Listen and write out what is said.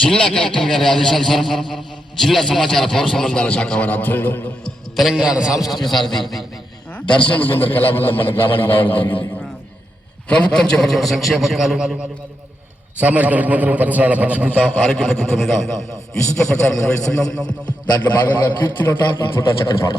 జిల్లా కలెక్టర్ గారి ఆదేశానుసారం జిల్లా సమాచార పౌర సంబంధాల శాఖ వారి ఆధ్వర్యంలో తెలంగాణ సాంస్కృతిక సారథి దర్శనం కేంద్ర కళాబృందం మన గ్రామానికి రావడం జరిగింది. ప్రభుత్వం చేపట్టిన సంక్షేమ పథకాలు, సామాజిక రుగ్మతలు, పరిసరాల పరిశుభ్రత, ఆరోగ్య భద్రత మీద విస్తృత ప్రచారం నిర్వహిస్తున్నాం. దాంట్లో భాగంగా కీర్తి నోట పూట చక్కటి పాట.